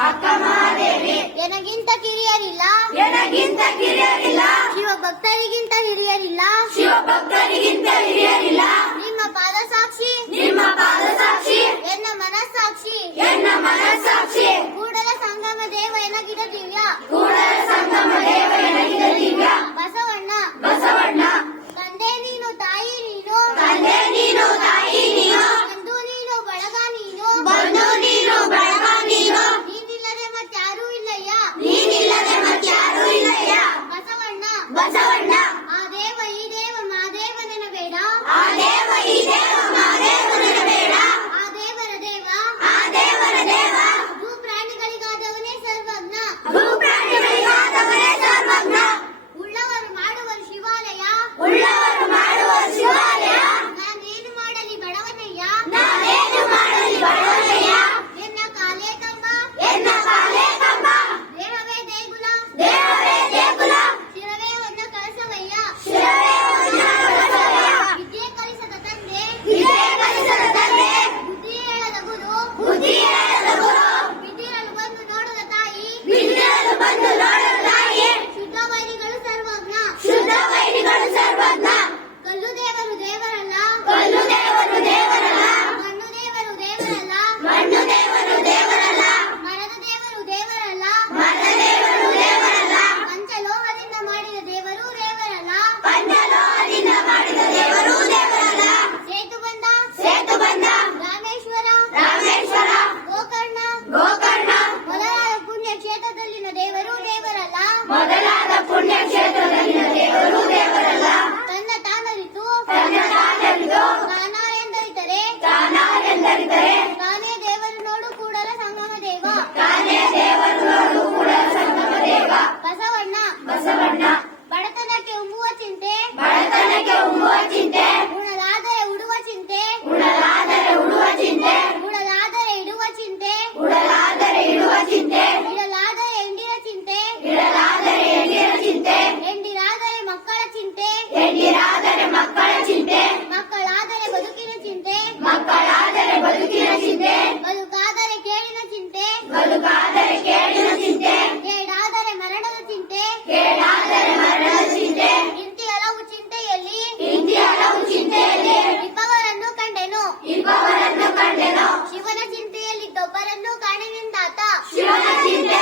ಅಕ್ಕ ಮಹಾದೇವಿ ಎನಗಿಂತ ಕಿರಿಯರಿಲ್ಲ ಎನಗಿಂತ ಕಿರಿಯರಿಲ್ಲ ಶಿವ ಭಕ್ತರಿಗಿಂತ ಹಿರಿಯರಿಲ್ಲ ಶಿವ ಭಕ್ತರಿಗಿಂತ ಹಿರಿಯರಿಲ್ಲ ನಿಮ್ಮ ಪಾದ ಸಾಕ್ಷಿ ನಿಮ್ಮ ಪಾದ ಸಾಕ್ಷಿ ಎನ್ನ ಮನಸ್ಸಾಕ್ಷಿ ಎನ್ನ ಮನಸ್ಸಾಕ್ಷಿ ಕೂಡಲ ಸಂಗಮ ದೇವ ಎನಗಿದ ದಿವ್ಯ ಕೂಡಲ ಸಂಗಮ ದೇವ ಎನಗಿದ ದಿವ್ಯ ಬಸವಣ್ಣ ಬಸವಣ್ಣ ತಂದೆ ನೀನು ತಾಯಿ ನೀನು ತಂದೆ ನೀನು ತಾಯಿ ನೀನು ಬಂಧು ನೀನು ಬಳಗ ನೀನು ಬಂಧು ನೀನು ಬಳಗ ನೀನು ನೀನಿಲ್ಲದೆ ಮತ್ಯಾರೂ ಇಲ್ಲಯ್ಯ ನೀನಿಲ್ಲದೆ ಮತ್ಯಾರೂ ಇಲ್ಲಯ್ಯ ಬಸವಣ್ಣ ಬಸವಣ್ಣ ಆ ದೇವ ಈ ದೇವ ಮಾದೇವನ ಬೇಡ ಆ ದೇವ ಈ ದೇವ ಮಹಾದೇವನ ಬೇಡ ಆ ದೇವರ ದೇವ ಆ ದೇವರ ದೇವ ಭೂ ಪ್ರಾಣಿಗಳಿಗಾದವನೇ ಸರ್ವಜ್ಞ ಭೂ ಪ್ರಾಣಿಗಳಿಗಾದವನೇ ಸರ್ವಜ್ಞ ಉಳ್ಳವರು ಮಾಡುವ ಶಿವಾಲಯ ಉಳ್ಳವರು ಮಾಡುವ ಶಿವಾಲಯ ನಾನೇನು ಮಾಡಲಿ ಬಡವನಯ್ಯ ನಾನೇನು ಮಾಡಲಿ ಬಡವನಯ್ಯ ಎನ್ನ ಕಾಲೇ ಕಂಬ ಎನ್ನ ಕಾಲೇ ಕಂಬ ದೇಹವೇ ದೇಗುಲ ದೇವರೇ ದೇಗುಲ ಶಿರವೇ ಒನ್ನ ಕಳಸವಯ್ಯ ಶಿರವೇ ಒನ್ನ ಕಳಸವಯ್ಯ ವಿದ್ಯೆ ಕಲಿಸದ ತಂದೆ ವಿದ್ಯೆ ಕಲಿಸದ ತಂದೆ ಬುದ್ಧಿ ಹೇಳದ ಗುರು ಬುದ್ಧಿ ಹೇಳದ ಗುರು ಬಿದ್ದಿರಲು ಬಂದು ನೋಡದ ತಾಯಿ ಬಿಡಿಯಲು ಬಂದು ನೋಡದ ತಾಯಿ ಶುದ್ಧ ವೈರಿಗಳು ಸರ್ವಜ್ಞ ಶುದ್ಧ ವೈರಿಗಳು ಸರ್ವಜ್ಞ ಕಲ್ಲು ದೇವರು ದೇವರಲ್ಲ ಕಲ್ಲು ದೇವರು ದೇವರಲ್ಲ ಮಣ್ಣು ದೇವರು ದೇವರಲ್ಲ ಮಣ್ಣು ದೇವರು ದೇವರಲ್ಲ ಮರದ ದೇವರು ದೇವರಲ್ಲ ಮರ ದೇವರು ದೇವರಲ್ಲ ಪಂಚಲೋಹದಿಂದ ಮಾಡಿದ ದೇವರು ದೇವರಲ್ಲ ಪಂಚಲೋಹದಿಂದ ಮಾಡಿದ ದೇವರು ದೇವರಲ್ಲ ಸೇತು ಬಂದ ರಾಮೇಶ್ವರ ರಾಮೇಶ್ವರ ಗೋಕರ್ಣ ಗೋಕರ್ಣ ಮೊದಲಾದ ಪುಣ್ಯ ಕ್ಷೇತ್ರದಲ್ಲಿನ ದೇವರು ದೇವರಲ್ಲ ಮೊದಲಾದ ಪುಣ್ಯ ಕ್ಷೇತ್ರದಲ್ಲಿನ ದೇವರು ದೇವರಲ್ಲ ತನ್ನ ತಾನರಿತು ತನ್ನ ತಾನರಿತು ತಾನ ಎಂದರಿತರೆ ತಾನ ಎಂದರಿತರೆ ತಾನೇ ದೇವರು ನೋಡು ಕೂಡಲ ಸಂಗಮ ದೇವ ತಾನೇ ದೇವರು ನೋಡು ಕೂಡ ಸಂಗಮ ದೇವ ಬಸವಣ್ಣ ಬಸವಣ್ಣ ಬಡತನಕ್ಕೆ ಉಂಬುವ ಚಿಂತೆ ಬಡತನಕ್ಕೆ ಉಂಬುವ ಚಿಂತೆ ಉಣಲಾದರೆ ಉಡುವ ಚಿಂತೆ ಉಡಲಾದರೆ ಉಡುವ ಚಿಂತೆ ಉಡಲಾದರೆ ಇಡುವ ಚಿಂತೆ ಉಡಲಾದರೆ ಇಡುವ ಚಿಂತೆ ಇಡಲಾದರೆ ಎಂಡಿನ ಚಿಂತೆ ಇಡಲಾದರೆ ಎಣ್ಣಿನ ಚಿಂತೆ ಎಂಡಿರಾದರೆ ಮಕ್ಕಳ ಚಿಂತೆ ಹೆಣ್ಣಿರಾದರೆ ಮಕ್ಕಳ ಚಿಂತೆ ಮಕ್ಕಳಾದರೆ ಬದುಕಿನ ಚಿಂತೆ ಮಕ್ಕಳಾದರೆ ಬದುಕಿನ ಚಿಂತೆ ಬದುಕಾದರೆ ಕೇಳಿನ ಚಿಂತೆ ಬದುಕಾದರೆ ಕೇಳಿನ ಚಿಂತೆ ಕೇಡಾದರೆ ಮರಣದ ಚಿಂತೆ ಕೇಳಾದರೆ ಮರಣದ ಚಿಂತೆ ಇಂತಿ ಹಲವು ಚಿಂತೆಯಲ್ಲಿ ಇಂತಿ ಹಲವು ಚಿಂತೆಯಲ್ಲಿ ಇಬ್ಬವರನ್ನು ಕಂಡೆನು ಇಬ್ಬವರನ್ನು ಕಂಡೆನು ಶಿವನ ಚಿಂತೆಯಲ್ಲಿದ್ದೊಬ್ಬರನ್ನು ಕಾಣೆನೆಂದಾತ ಶಿವನ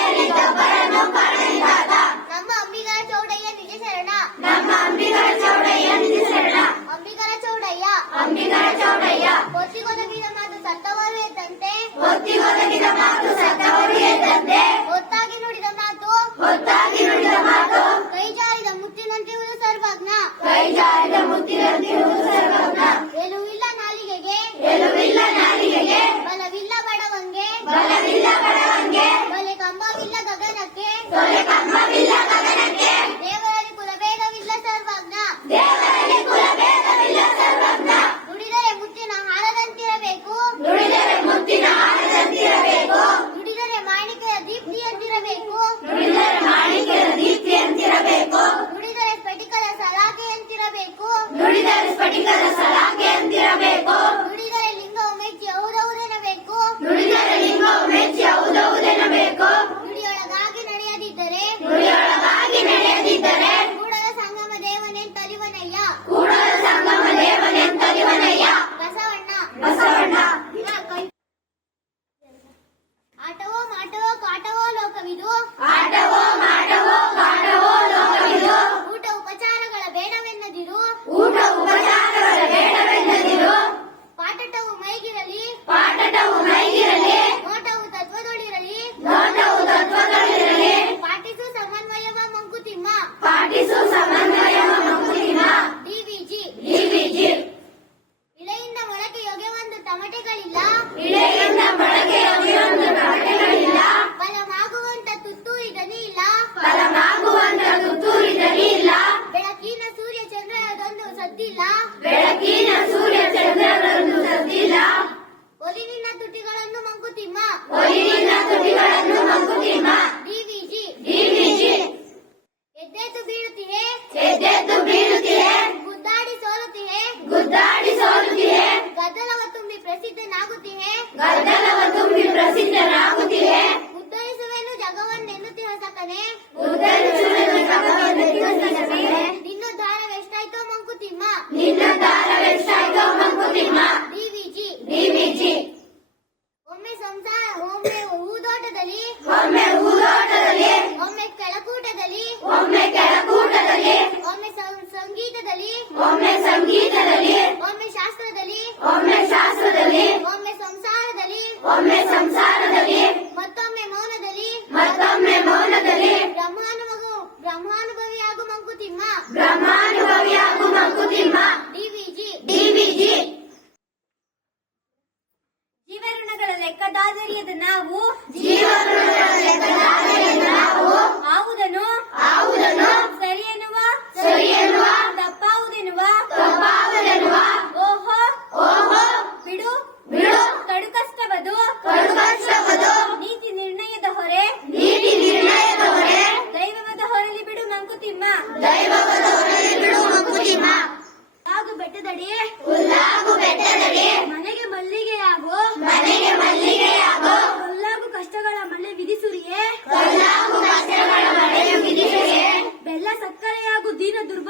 ಚಿಂತೆಯಲ್ಲಿದ್ದೊಬ್ಬರನ್ನು ಕಾಣಲಿದ್ದಾತ ನಮ್ಮ ಅಂಬಿಗರ ಚೌಡಯ್ಯ ನಿಜ ಶರಣ ನಮ್ಮ ಅಂಬಿಗರ ಚೌಡಯ್ಯ ನಿಜ ಶರಣ ಅಂಬಿಗರ ಚೌಡಯ್ಯ ಅಂಬಿಗರ ಚೌಡಯ್ಯ ಒತ್ತಿಗೊದಗಿದ ಮಾತು ಸತ್ತವರು ಎದ್ದಂತೆ ಒತ್ತಿಗೊದಗಿದ ಮಾತು ಸತ್ತವರು ಎದ್ದಂತೆ ಹೊತ್ತಾಗಿ ನುಡಿದ ಮಾತು ಹೊತ್ತಾಗಿ ನುಡಿದ ಮಾತು ಕೈ ಜಾರಿದ ಮುತ್ತಿನಂತಿರುವುದು ಸರ್ವಜ್ಞ ಕೈ ಜಾರಿದ ಮುತ್ತಿನಂತಿರುವುದು ಸರ್ವಜ್ಞ ಎಲುವಿಲ್ಲ ನಾಲಿಗೆಗೆ ಎಲುವಿಲ್ಲ ನಾಲಿಗೆಗೆ ಬಲವಿಲ್ಲ ಬಡವಂಗೆ ಬಲವಿಲ್ಲ ಬಡವಂಗೆ ಬಲೆ ಕಂಬವಿಲ್ಲ ಗಗನಕ್ಕೆ ತೊಲೆ ಕಂಬವಿಲ್ಲ ಗಗನಕ್ಕೆ ದೇವರಲ್ಲಿ ಕುಲಭೇದವಿಲ್ಲ ಸರ್ವಜ್ಞ ದೇವರಲ್ಲಿ ಕುಲಭೇದವಿಲ್ಲ ಸರ್ವಜ್ಞ ನುಡಿದರೆ ಮುತ್ತಿನ ಹಾರದಂತಿರಬೇಕು ನುಡಿದರೆ ಮುತ್ತಿನ ಹಾರದಂತಿರಬೇಕು ನುಡಿದರೆ ಮಾಣಿಕೆಯ ದೀಪ್ತಿಯಂತಿರಬೇಕು ನುಡಿದರೆ ಮಾಣಿಕ್ಯದ ದೀಪ್ತಿಯಂತಿರಬೇಕು ನುಡಿದರೆ ಸ್ಫಟಿಕದ ಸಲಾಕೆಯಂತಿರಬೇಕು ನುಡಿದರೆ ಸ್ಫಟಿಕದ ಸಲಾಕೆಯಂತಿರಬೇಕು ನುಡಿದರೆ ಲಿಂಗವು ಮೆಚ್ಚಿ ಹೌದೌದೆನಬೇಕು ನುಡಿದರೆ ಲಿಂಗವು ಮೆಚ್ಚಿ ಹೌದೌದೆನಬೇಕು ನುಡಿಯೊಳಗಾಗಿ ನಡೆಯದಿದ್ದರೆ ನುಡಿಯೊಳಗಾಗಿ ನಡೆಯದಿದ್ದರೆ ಕೂಡಲ ಸಂಗಮ ದೇವನೆಂತಲಿವನಯ್ಯ ಕೂಡಲ ಸಂಗಮ ದೇವನೆಂತಲಿವನಯ್ಯ ಬಸವಣ್ಣ ಬಸವಣ್ಣ ಆಟವೋ ಮಾಟವೋ ಕಾಟವೋ ಲೋಕವಿದು ಆಟವೋ ಮಾಡವೋ ಕಾಟವೋ ಲೋಕವಿದು ಊಟ ಉಪಚಾರಗಳ ಬೇಡವೆನ್ನದಿರು ಊಟ ಉಪಚಾರಗಳ ಬೇಡವೆನ್ನದಿರು ಪಾಠಟವು ಮೈಗಿರಲಿ ಪಾಠಟವು ಮೈಗಿರಲಿ ನೋಟವು ತತ್ವದೊಳಿರಲಿ ನೋಟವು ತತ್ವಗಳಿರಲಿ ಪಾಠಿಸು ಸಮನ್ವಯವ ಮಂಕುತಿಮ್ಮ ಪಾಠಿಸು ಸಮನ್ವಯವ ಮಂಕುತಿಮ್ಮ ಡಿವಿಜಿ ಡಿವಿಜಿ ಇಳೆಯಿಂದ ಮೊಳಕೆ ಒಂದು ತಮಟೆಗಳಿಲ್ಲ ಇಳೆಯಿಂದ ಬಳಕೆಯ ಒಂದು ಟೊಮೆಟೊಗಳಿಲ್ಲ ಬಲವಾಗುವಂತ ತುತ್ತು ಇದನಿ ಇಲ್ಲ ಒಮ್ಮೆ ಕೆಳಕೂಟದಲ್ಲಿ ಒಮ್ಮೆ ಸಂಗೀತದಲ್ಲಿ ಒಮ್ಮೆ ಸಂಗೀತದಲ್ಲಿ ಒಮ್ಮೆ ಶಾಸ್ತ್ರದಲ್ಲಿ ಒಮ್ಮೆ ಶಾಸ್ತ್ರದಲ್ಲಿ ಒಮ್ಮೆ ಸಂಸಾರದಲ್ಲಿ ಒಮ್ಮೆ ಸಂಸಾರದಲ್ಲಿ ಮತ್ತೊಮ್ಮೆ ಮೌನದಲ್ಲಿ ಮತ್ತೊಮ್ಮೆ ಮೌನದಲ್ಲಿ ಬ್ರಹ್ಮಾನುಭವಿಯಾಗು ಮಂಕುತಿಮ್ಮ ಬ್ರಹ್ಮಾನುಭವಿಯಾಗು ಮಂಕುತಿಮ್ಮ ಡಿವಿಜಿ ಡಿವಿಜಿ ಜೀವಋಣಗಳ ಲೆಕ್ಕದಾದರಿಯದ ನಾವು ಜೀವನಗಳ ಲೆಕ್ಕದಾದರಿಯದ ನಾವು ಆವುದನ್ನು ಸರಿ ಎನ್ನುವ ಸರಿ ಎನ್ನುವ ತಪ್ಪಾವುದೆನ್ನುವ ತಪ್ಪಾಗದೆನ್ನುವ ಓಹೋ ಓಹೋ ಬಿಡು ಬಿಡು ಕಡು ಕಷ್ಟವದು ಕಡುಕಷ್ಟವದು ನೀತಿ ನಿರ್ಣಯದ ಹೊರೆ ನೀತಿ ನಿರ್ಣಯದ ಹೊರೆ ದೈವವದ ಹೊರಲಿ ಬಿಡು ಮಂಕುತಿಮ್ಮ ದೈವವದ ಹೊರಲಿ ಬಿಡು ಮಂಕುತಿಮ್ಮ ಹಾಗೂ ಬೆಟ್ಟದಡಿ ಹುಲ್ಲಾಗು ಬೆಟ್ಟದಡಿ ಮನೆಗೆ ಮಲ್ಲಿಗೆಯಾಗು ಮನೆಗೆ ಮಲ್ಲಿಗೆಯಾಗು ಕಲ್ಲಾಗು ಕಷ್ಟಗಳ ಮಳೆ ವಿಧಿಸುರಿಯೇ ಕಲ್ಲಾಗು ಕಷ್ಟಗಳ ಮಳೆಯ ಬಿದಿರೆ ಬೆಲ್ಲ ಸಕ್ಕರೆಯಾಗು ದೀನ ದುರ್ಬಲ